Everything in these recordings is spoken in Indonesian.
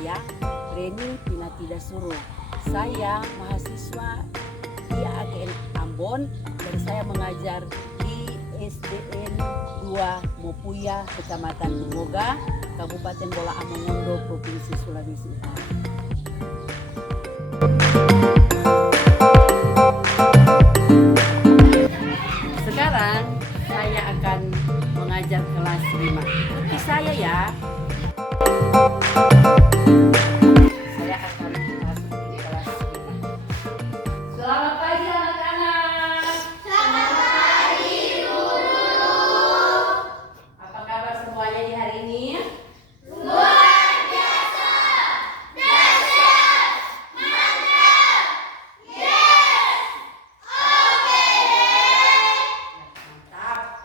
saya Reni Pinatida Suruh. Saya mahasiswa IAGN Ambon dan saya mengajar di SDN 2 Mopuya, Kecamatan Bumoga, Kabupaten Bola Amongondo, Provinsi Sulawesi Utara. Sekarang saya akan mengajar kelas 5. Ikuti saya ya. Saya akan masuk di kelas 5. Selamat pagi anak-anak. Selamat pagi, Guru. Apa kabar semuanya di hari ini? Luar biasa. Dahsyat. Mantap. Yes. Oke. Mantap.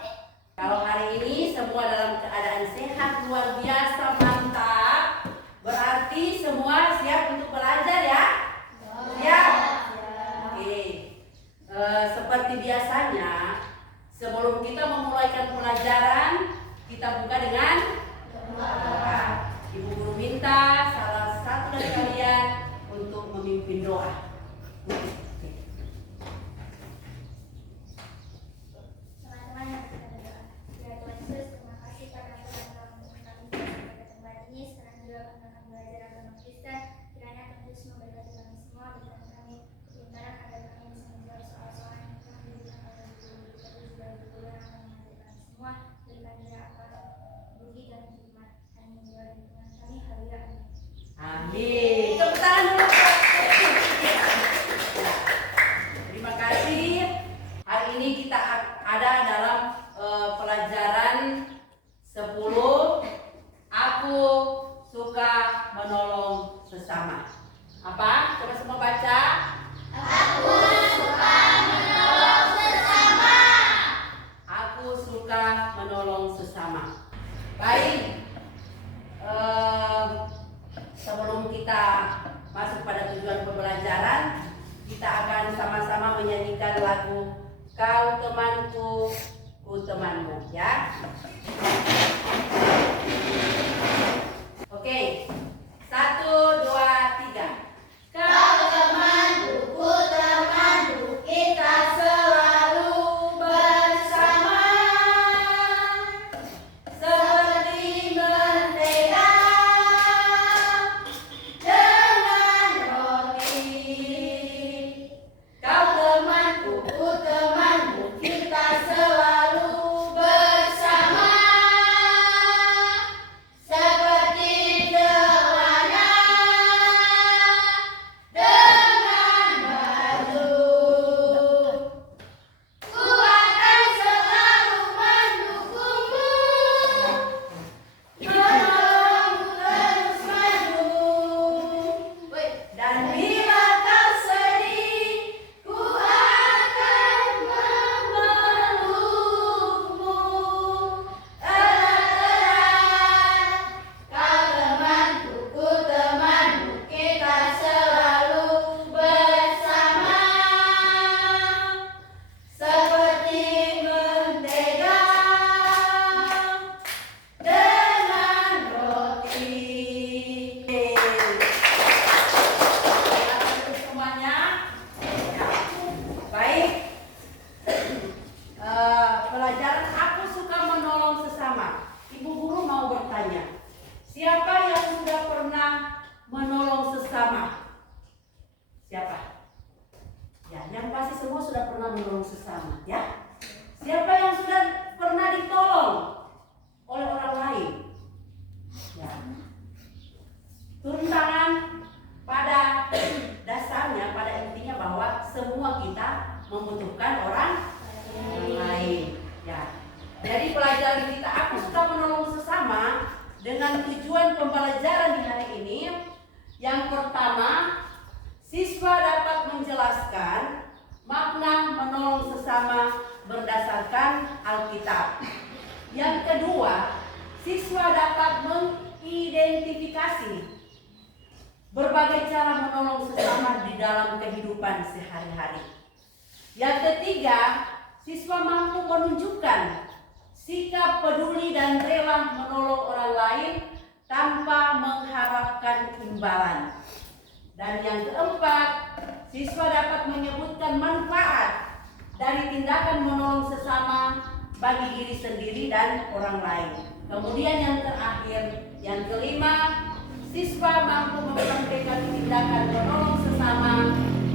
Kalau hari ini semua dalam keadaan sehat, luar biasa, mantap. Berarti semua siap untuk belajar ya? Siap? Oke. Seperti biasanya, sebelum kita memulaikan pelajaran, kita buka dengan doa. Ibu guru minta salah satu dari kalian untuk memimpin doa. Oke. Teman-teman yang kita berdoa. Ya Tuhan Yesus, terima kasih karena Tuhan telah memberikan kami pada kesempatan ini. Sekarang juga kami akan belajar agama Kristen. Kiranya Tuhan Yesus memberkati kami semua, berikan kami kepintaran agar kami bisa menjawab soal-soal yang telah diberikan oleh guru-guru tadi, juga guru yang akan mengajar kami semua. Berikan dia akal budi dan hikmat. Kami menjual lingkungan kami. Haleluya. Amin. Tepuk tangan dulu. Terima kasih. Hari ini kita ada dalam pelajaran 10. Aku suka menolong sesama. Apa? Coba semua baca. Aku suka menolong sesama. Aku suka menolong sesama. Baik. Sebelum kita masuk pada tujuan pembelajaran, kita akan sama-sama menyanyikan lagu Kau Temanku, Ku Temanmu, ya. Oke. 1, 2, 3. Kau temanku, ku temanku, kita selalu bersama. Seperti mentega dengan roti. Kau temanku, ku temanku, kita selalu bersama. Seperti celana dengan baju. Ku akan selalu mendukungmu, menolongmu terus maju. Dan bila kau sedih, ku akan memelukmu erat-erat. Kau temanku, ku temanmu, kita selalu bersama. Seperti mentega dengan roti. Selamat semuanya. Ya. Baik. Pelajaran aku suka menolong sesama. Ibu guru mau bertanya, siapa yang sudah pernah menolong sesama? Siapa? Ya, yang pasti semua sudah pernah menolong sesama, ya. Siapa yang sudah pernah ditolong oleh orang lain? Ya. Turun tangan. Pada dasarnya, pada intinya bahwa semua kita membutuhkan orang lain. Ya. Jadi pelajaran kita aku suka menolong sesama dengan tujuan pembelajaran di hari ini. Yang pertama, siswa dapat menjelaskan makna menolong sesama berdasarkan Alkitab. Yang kedua, siswa dapat mengidentifikasi berbagai cara menolong sesama di dalam kehidupan sehari-hari. Yang ketiga, siswa mampu menunjukkan sikap peduli dan rela menolong orang lain tanpa mengharapkan imbalan. Dan yang keempat, siswa dapat menyebutkan manfaat dari tindakan menolong sesama bagi diri sendiri dan orang lain. Kemudian yang terakhir, yang kelima, siswa mampu mempraktikkan tindakan menolong sesama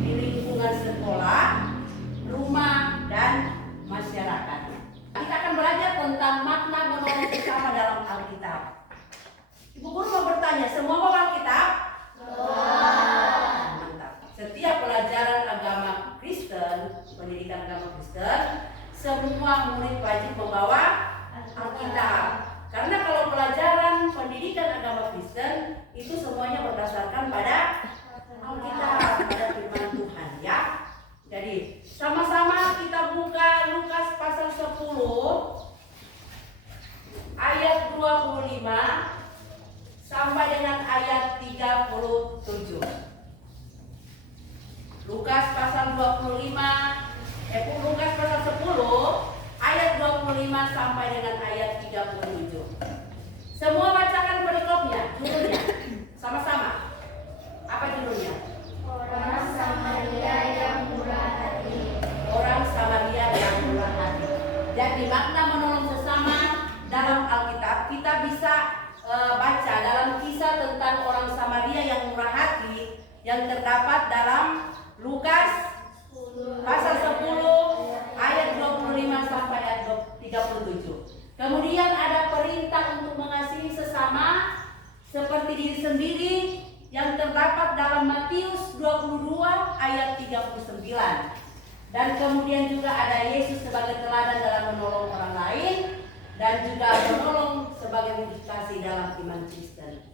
di lingkungan sekolah, rumah, dan masyarakat. Kita akan belajar tentang makna menolong sesama dalam Alkitab. Ibu guru mau bertanya, semua mau Alkitab? Mantap. Setiap pelajaran agama Kristen, pendidikan agama Kristen, semua murid wajib membawa Alkitab. Karena kalau pelajaran pendidikan agama Kristen itu semuanya berdasarkan pada Alkitab, pada firman Tuhan, ya. Jadi sama-sama kita buka Lukas pasal 10 ayat 25 sampai dengan ayat 37. Lukas pasal 10 ayat 25 sampai dengan ayat 37. Semua bacakan perikopnya, judulnya sama-sama. Apa judulnya? Orang Samaria yang murah hati. Orang Samaria yang murah hati. Jadi makna menolong sesama dalam Alkitab kita bisa baca dalam kisah tentang orang Samaria yang murah hati yang terdapat dalam Lukas pasal 10 ayat 25 sampai ayat 37. Kemudian ada perintah untuk mengasihi sesama seperti diri sendiri yang terdapat dalam Matius 22 ayat 39. Dan kemudian juga ada Yesus sebagai teladan dalam menolong orang lain dan juga menolong sebagai wujud kasih dalam iman Kristen.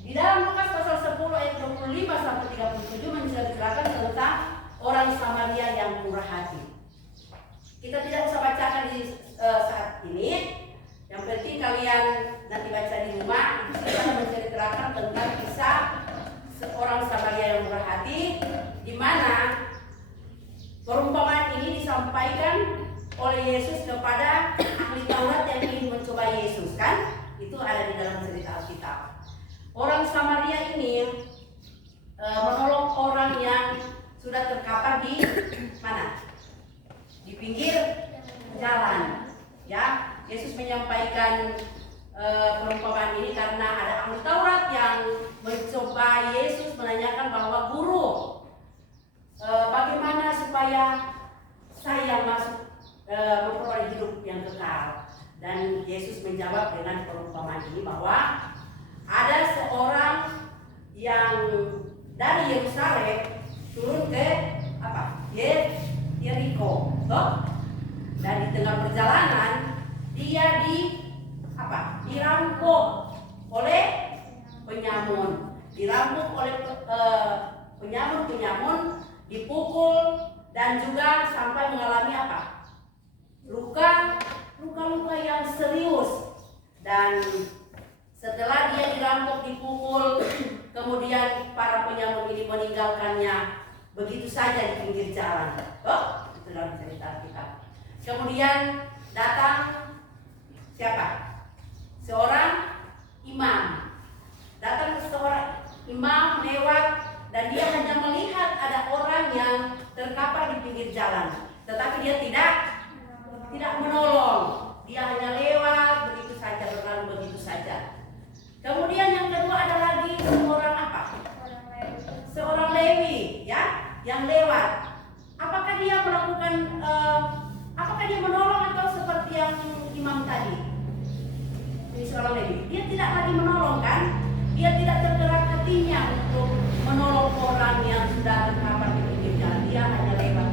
Di dalam Lukas pasal 10 ayat 25 sampai 37 menceritakan tentang orang Samaria yang murah hati. Kita tidak usah bacakan di saat ini. Yang penting kalian nanti baca di rumah. Itu kita menceritakan tentang kisah seorang Samaria yang murah hati, di mana perumpamaan ini disampaikan oleh Yesus kepada ahli Taurat yang ingin mencoba Yesus, kan? Itu ada di dalam cerita Alkitab. Orang Samaria ini menolong orang yang sudah terkapar di mana? Di pinggir jalan. Ya, Yesus menyampaikan perumpamaan ini karena ada ahli Taurat yang mencoba Yesus, menanyakan bahwa guru, bagaimana supaya saya masuk memperoleh hidup yang kekal. Dan Yesus menjawab dengan perumpamaan ini bahwa ada seorang yang dari Yerusalem turun ke Yeriko, dan di tengah perjalanan dia dirampok oleh penyamun, penyamun, dipukul dan juga sampai mengalami luka-luka yang serius. Dan setelah dia dirampok, dipukul, kemudian para penyamun ini meninggalkannya begitu saja di pinggir jalan. Itu dalam cerita kita. Kemudian datang siapa? Seorang imam. Datang ke seorang imam lewat dan dia hanya melihat ada orang yang terkapar di pinggir jalan, tetapi dia tidak menolong. Dia hanya lewat begitu saja, berlalu begitu saja. Kemudian yang kedua ada lagi seorang Lewi, ya, yang lewat. Apakah dia menolong atau seperti yang imam tadi? Ini seorang Lewi. Dia tidak lagi menolong, kan? Dia tidak tergerak hatinya untuk menolong orang yang sudah terkapar di pinggir jalan. Dia hanya lewat.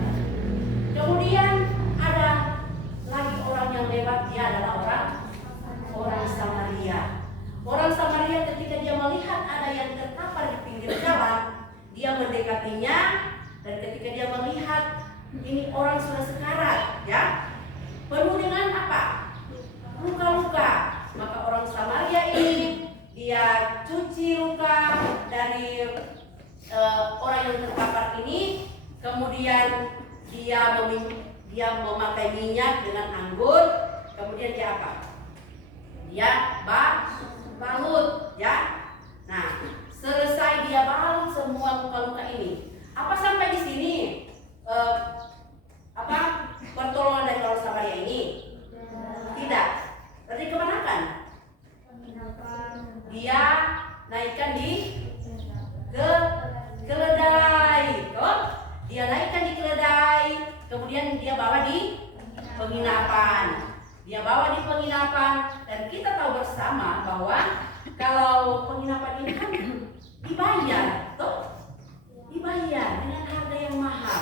Kemudian ada lagi orang yang lewat. Dia adalah orang Samaria. Orang Samaria ketika dia melihat ada yang terkapar di pinggir jalan, dia mendekatinya, dan ketika dia melihat ini orang sudah sekarat, ya, penuh dengan luka-luka, maka orang Samaria ini dia cuci luka dari orang yang terkapar ini, kemudian dia memakai minyak dengan anggur, kemudian dia dia balut ya. Nah, selesai dia balut semua luka-luka ini. Apa sampai di sini pertolongan dari orang Samaria ini? Tidak. Berarti kemanakan? Dia naikkan di keledai. Oh, dia naikkan di keledai, kemudian dia bawa di penginapan. Dia bawa di penginapan, dan kita tahu bersama bahwa kalau penginapan ini kan dibayar, toh? Dibayar dengan harga yang mahal.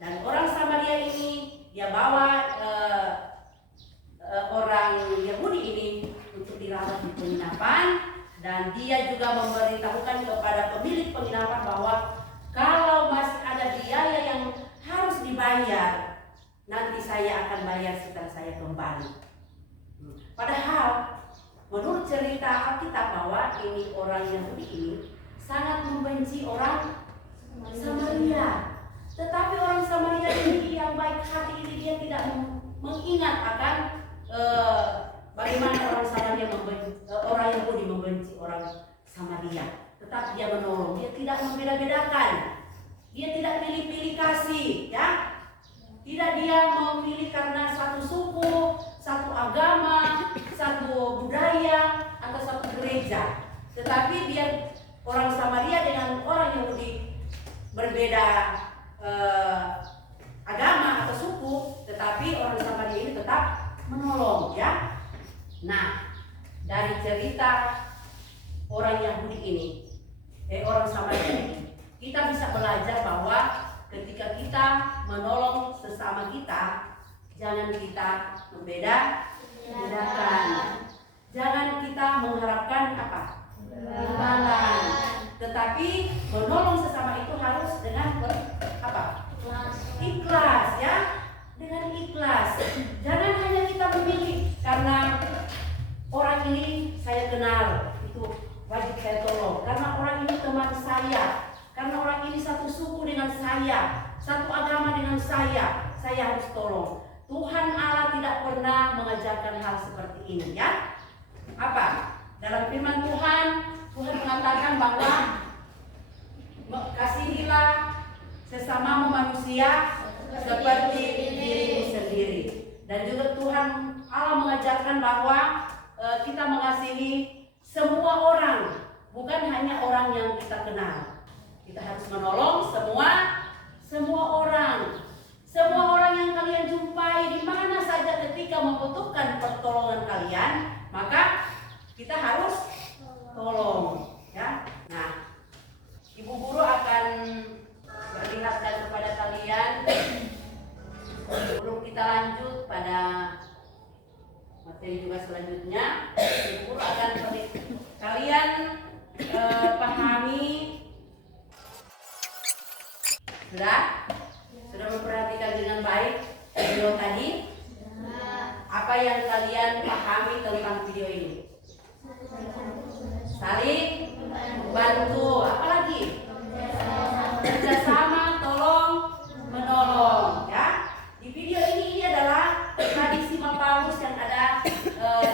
Dan orang Samaria ini dia bawa orang Yahudi ini untuk dirawat di penginapan, dan dia juga memberitahukan kepada pemilik penginapan bahwa kalau masih ada biaya yang harus dibayar, nanti saya akan bayar setelah saya kembali. Padahal menurut cerita Alkitab bahwa ini orang Yahudi ini sangat membenci orang Samaria. Tetapi orang Samaria ini yang baik hati ini, dia tidak mengingat akan bagaimana orang Samaria orang Yahudi membenci orang Samaria. Tetapi dia menolong, dia tidak membeda-bedakan, dia tidak pilih-pilih kasih, ya. Tidak dia memilih karena satu suku, satu agama, satu budaya, atau satu gereja. Tetapi biar orang Samaria dengan orang Yahudi berbeda agama atau suku, tetapi orang Samaria ini tetap menolong, ya. Nah, dari cerita orang Yahudi ini, orang Samaria ini, kita bisa belajar bahwa ketika kita menolong sesama kita, jangan kita membedakan, jangan kita mengharapkan imbalan, tetapi menolong sesama itu harus dengan ikhlas, ya, dengan ikhlas. Jangan hanya kita memilih karena orang ini saya kenal, itu wajib saya tolong. Karena orang ini teman saya, karena orang ini satu suku dengan saya, satu agama dengan saya harus tolong. Tuhan Allah tidak pernah mengajarkan hal seperti ini, ya. Dalam firman Tuhan, Tuhan mengatakan bahwa kasihilah sesama manusia seperti dirimu sendiri. Dan juga Tuhan Allah mengajarkan bahwa kita mengasihi semua orang, bukan hanya orang yang kita kenal. Kita harus menolong semua orang. Semua orang yang kalian jumpai di mana saja ketika membutuhkan pertolongan kalian, maka kita harus tolong, ya. Nah, Ibu Guru akan melihatkan kepada kalian sebelum kita lanjut pada materi juga selanjutnya. Ibu Guru akan kalian pahami. Sudah memperhatikan dengan baik video tadi? Apa yang kalian pahami tentang video ini? Saling membantu, apalagi? Kerjasama, tolong menolong, ya. Di video ini adalah tradisi Mapalus yang ada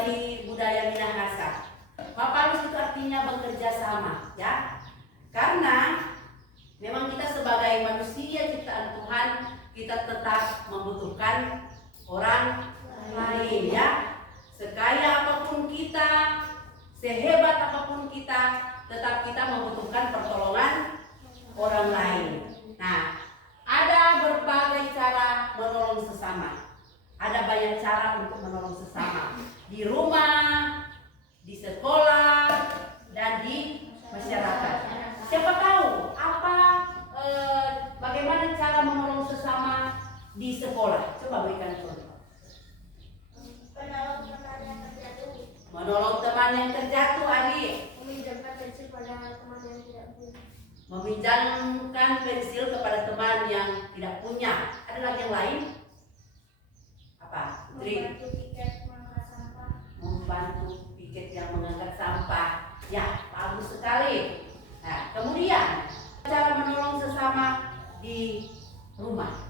di budaya Minahasa. Mapalus itu artinya bekerja sama, ya. Karena memang kita sebagai manusia ciptaan Tuhan, kita tetap membutuhkan orang lain, ya. Sekaya apapun kita, sehebat apapun kita, tetap kita membutuhkan pertolongan orang lain. Nah, ada berbagai cara menolong sesama. Ada banyak cara untuk menolong sesama. Di rumah, di sekolah, dan di masyarakat. Siapa tahu bagaimana cara menolong sesama di sekolah? Coba berikan contoh. Menolong teman yang terjatuh, adik. Meminjamkan pensil pada teman yang tidak punya. Meminjamkan pensil kepada teman yang tidak punya. Ada lagi yang lain? Apa? Membantu piket mengangkat sampah. Membantu piket yang mengangkat sampah. Ya, bagus sekali. Nah, kemudian cara menolong sesama di rumah.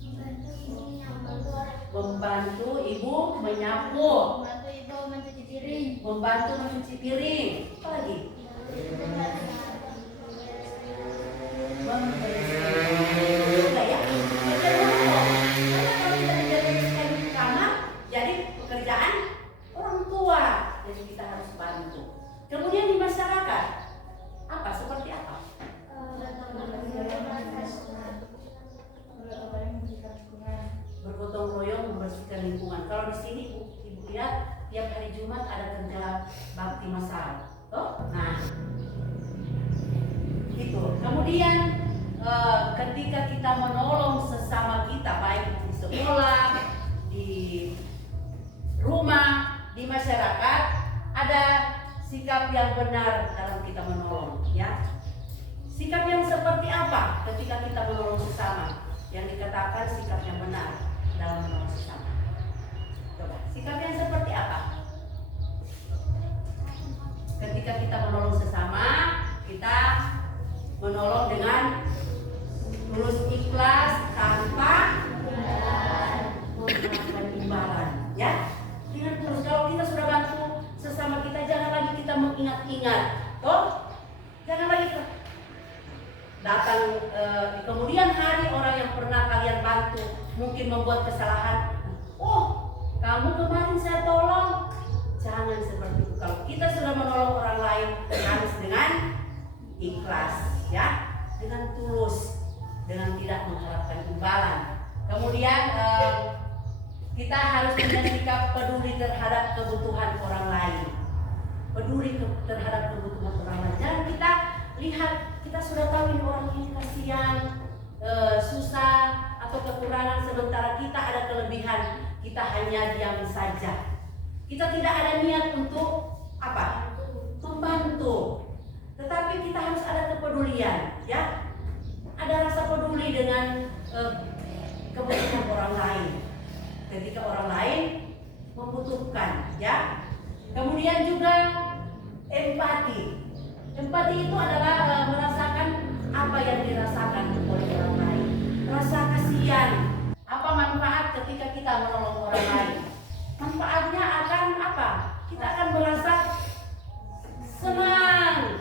Membantu ibu menyapu orang. Membantu ibu menyapu. Membantu ibu mencuci piring. membantu mencuci piring. Apa lagi? Juga ya. Kerja rumah. Karena kalau kita dibereskan di kamar, jadi pekerjaan orang tua. Jadi kita harus bantu. Kemudian di masyarakat, apa? Seperti apa? Bergotong royong membersihkan lingkungan. Kalau di sini ibu lihat tiap hari Jumat ada kerja bakti masal, toh? Nah, itu. Kemudian ketika kita menolong sesama kita, baik di sekolah, di rumah, di masyarakat, ada sikap yang benar dalam kita menolong, ya. Sikap yang seperti apa ketika kita menolong sesama? Yang dikatakan sikap yang benar dalam menolong sesama. Coba, sikap yang seperti apa? Ketika kita menolong sesama, kita menolong dengan tulus ikhlas tanpa mengharapkan imbalan, ya. Dengan tulus. Kalau kita sudah bantu sesama kita, jangan lagi kita mengingat-ingat, toh? Jangan lagi datang di kemudian hari orang yang pernah kalian bantu mungkin membuat kesalahan. Oh, kamu kemarin saya tolong. Jangan seperti itu. Kalau kita sudah menolong orang lain, harus dengan ikhlas, ya, dengan tulus, dengan tidak mengharapkan imbalan. Kemudian kita harus punya sikap peduli terhadap kebutuhan orang lain. Peduli terhadap kebutuhan orang lain. Jangan kita lihat, kita sudah tahu ini orang ini kasihan, susah atau kekurangan, sementara kita ada kelebihan, kita hanya diam saja. Kita tidak ada niat untuk apa? Membantu. Tetapi kita harus ada kepedulian, ya. Ada rasa peduli dengan kebutuhan orang lain. Ketika orang lain membutuhkan, ya. Kemudian juga empati. Empati itu adalah merasakan apa yang dirasakan oleh orang lain. Rasa kasihan. Apa manfaat ketika kita menolong orang lain? Manfaatnya akan apa? Kita akan merasa senang,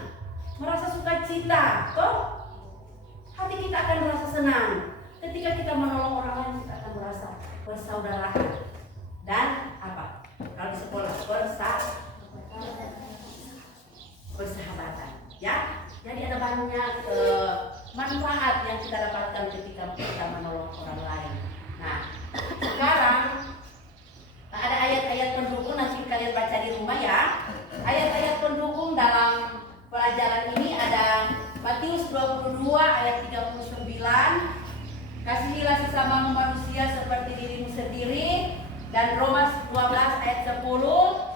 merasa sukacita, toh? Hati kita akan merasa senang. Ketika kita menolong orang lain, kita akan merasa persaudaraan. Dan apa? Kalau di sekolah, persahabatan, ya. Jadi ada banyak manfaat yang kita dapatkan ketika kita menolong orang lain. Nah, sekarang ada ayat-ayat pendukung, nanti kalian baca di rumah, ya. Ayat-ayat pendukung dalam pelajaran ini ada Matius 22 ayat 39, kasihilah sesama manusia seperti dirimu sendiri, dan Roma 12 ayat 10,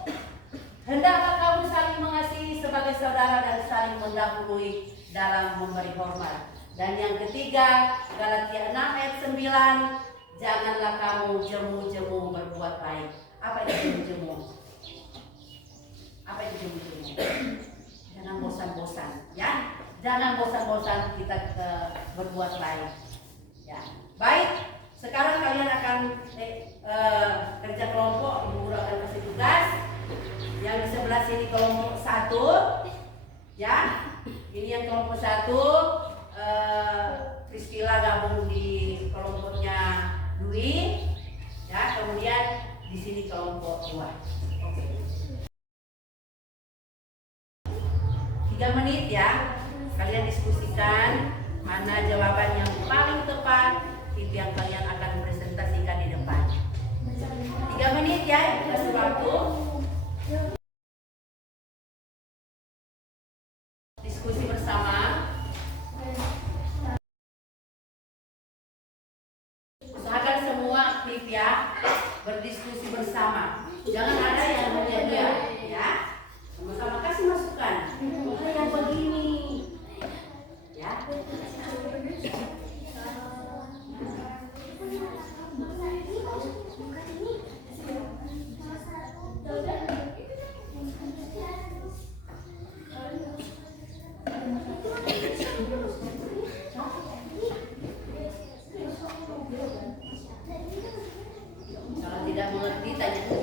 hendaklah kamu saling mengasihi sebagai saudara dan saling mendahului dalam memberi hormat. Dan yang ketiga, Galatia 6 ayat 9, janganlah kamu jemu-jemu berbuat baik. Apa itu jemu-jemu? Apa itu jemu-jemu? Jangan bosan-bosan, ya. Jangan bosan-bosan kita berbuat baik. Ya. Baik, sekarang kalian akan kerja kelompok, guru akan kasih tugas. Yang di sebelah sini kelompok 1, ya. Ini yang kelompok 1, Priscilla gabung di kelompoknya Dwi, ya. Kemudian di sini kelompok 2. Oke. 3 menit, ya. Kalian diskusikan mana jawaban yang paling tepat, itu yang kalian akan presentasikan di depan. 3 menit, ya. Kasih waktu. Diskusi bersama. Usahakan semua aktif, ya. Berdiskusi bersama. Jangan ada yang hanya dia, ya. Sama-sama kasih masukan. Yang begini, ya. Kalau tidak mengerti, tanya ke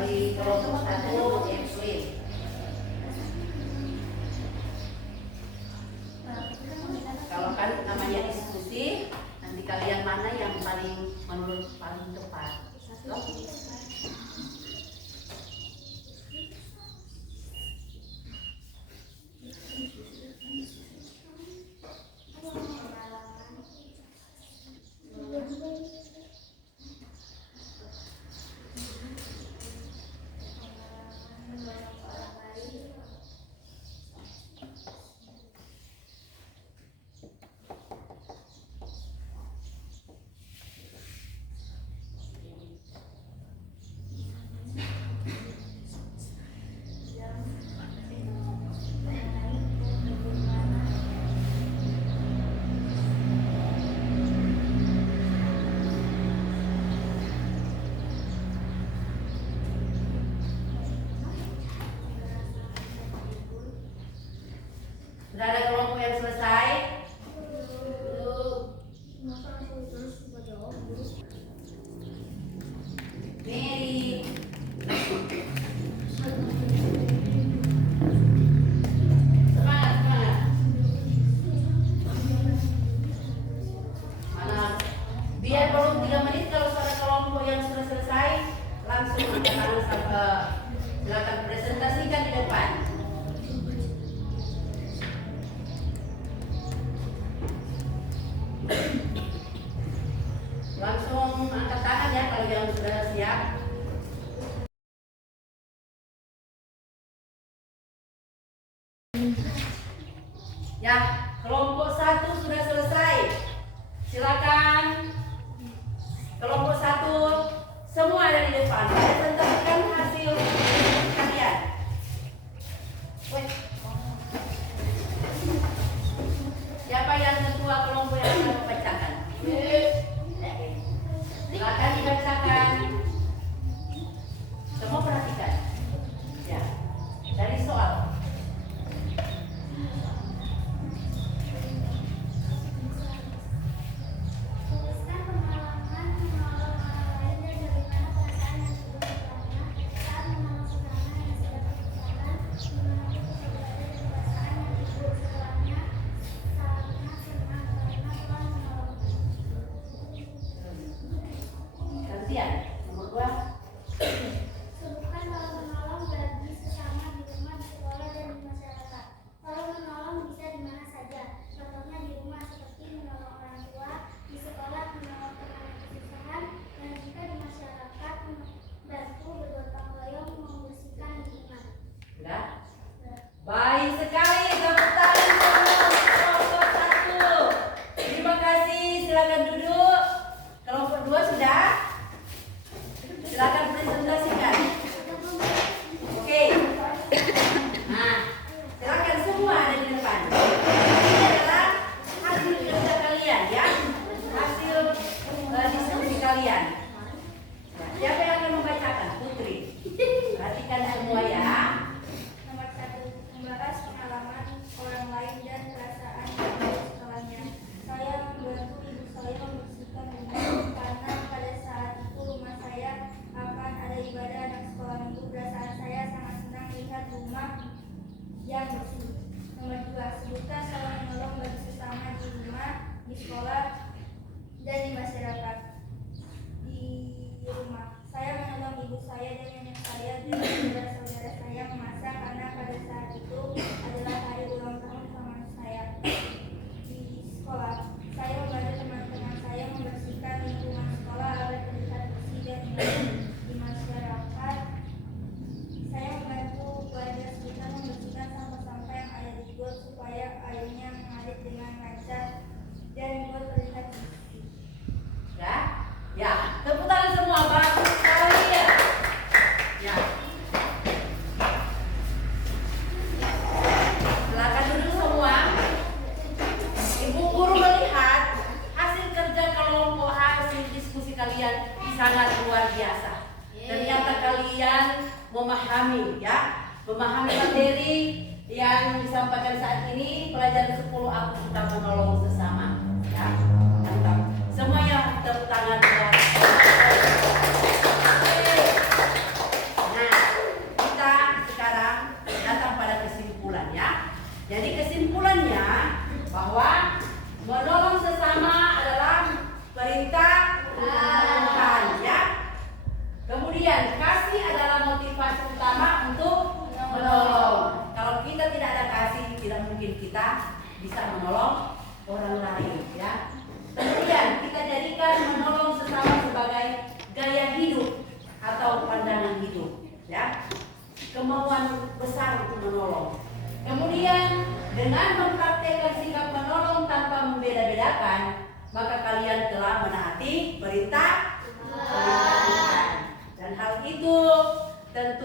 Dari kelompok 1 Evelyn. Kalau kan namanya diskusi, nanti kalian mana yang paling menurut paling tepat? Sudah ada kelompok yang selesai? Mary. Semangat, semangat. Mana? Biar belum 3 menit kalau ada kelompok yang sudah selesai, langsung angkat tangan sampai silakan presentasikan di depan. Langsung angkat tangan ya kalau yang sudah siap. Ya, kelompok 1 sudah selesai. Silakan. Kelompok 1 semua ada di depan. Presentasikan hasil kalian. Wait. Siapa yang ketua kelompok yang akan membacakan? Silakan dibacakan. Semua perhatikan. Ya. Dari soal. Tuliskan pengalaman menolong orang lain dan bagaimana perasaan yang timbul setelahnya saat menolong sesama yang sedang kesusahan, gimana putus saudara dan perasaan yang timbul setelahnya sangat senang karena telah menolong. Gantian. Nomor 2. Sebutkan kalau menolong bagi sesama di rumah, di sekolah, dan di masyarakat. Kalau menolong bisa di mana saja. Contohnya di rumah seperti menolong orang tua, di sekolah menolong teman yang kesusahan, dan jika di masyarakat membantu bergotong royong membersihkan lingkungan. Sudah? Baik sekali, tepuk tangan untuk kelompok 1. Terima kasih, silakan duduk. Kelompok 2 sudah? Silakan presentasikan. Oke. Nah, silakan semua ada di depan. Ini adalah hasil kerja kalian ya. Hasil diskusi kalian. Siapa yang akan membacakan? Putri. Perhatikan semua ya. Nomor 1. Membahas pengalaman orang lain dan perasaan yang setelahnya. Saya membantu ibu saya membersihkan rumah karena pada saat itu rumah saya akan ada ibadah anak sekolah minggu. Perasaan saya sangat senang melihat rumah yang bersih. Nomor 2. Sebutkan kalau menolong bagi sesama di rumah, di sekolah, dan di masyarakat. Di rumah, saya menolong ibu saya dan nenek saya dan saudara-saudara saya memasak karena pada saat itu adalah hari ulang tahun teman saya. Di sekolah, saya membantu teman-teman saya membersihkan lingkungan sekolah agar terlihat bersih dan indah. Di masyarakat, saya membantu pelajar sekitar membersihkan sampah-sampah yang ada di got supaya airnya mengalir dengan lancar dan dibuat terlihat bersih. Ya, ya, tepuk tangan semua, bagus sekali ya. Ya. Silakan duduk semua. Ibu guru melihat hasil kerja kelompok, hasil diskusi kalian sangat luar biasa. Ternyata kalian memahami ya, memahami materi yang disampaikan saat ini. Pelajaran 10 aku sudah menolong sesama. Ya, mantap. Semuanya tepuk tangan buat.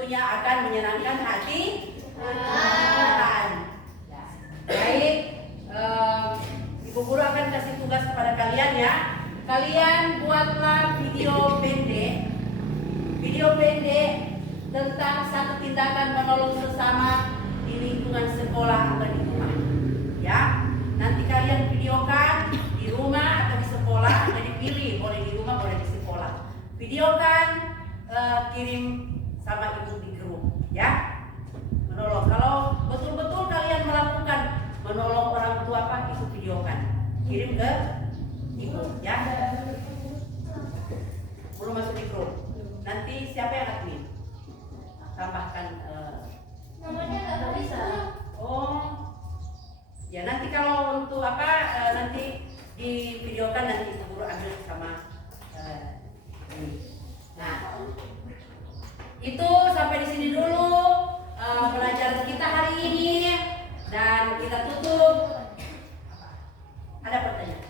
tentunya akan menyenangkan hati Tuhan. Ya. Baik, Ibu Guru akan kasih tugas kepada kalian ya. Kalian buatlah video pendek tentang satu tindakan menolong sesama di lingkungan sekolah atau di rumah. Ya, nanti kalian videokan di rumah atau di sekolah, jadi pilih boleh di rumah boleh di sekolah. Videokan, kirim sama ibu di grup, ya. Menolong. Kalau betul-betul kalian melakukan menolong orang tua apa, itu videokan, kirim ke ibu, ya. Belum masuk di grup. Nanti siapa yang admin? Tambahkan. Nomornya nggak bisa. Oh, ya nanti kalau untuk apa nanti di videokan, nanti Ibu Guru ambil sama ini. Nah, itu sampai di sini dulu pelajaran kita hari ini, dan kita tutup. Ada pertanyaan?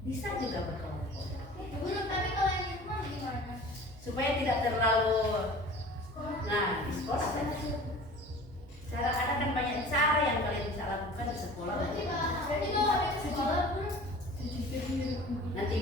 Bisa juga berkelompok. Guru, tapi kalau yang di rumah gimana? Supaya tidak terlalu. Nah, di sekolah ada kan banyak cara yang kalian bisa lakukan di sekolah. Berarti kalau ada ke sekolah, Guru? Nanti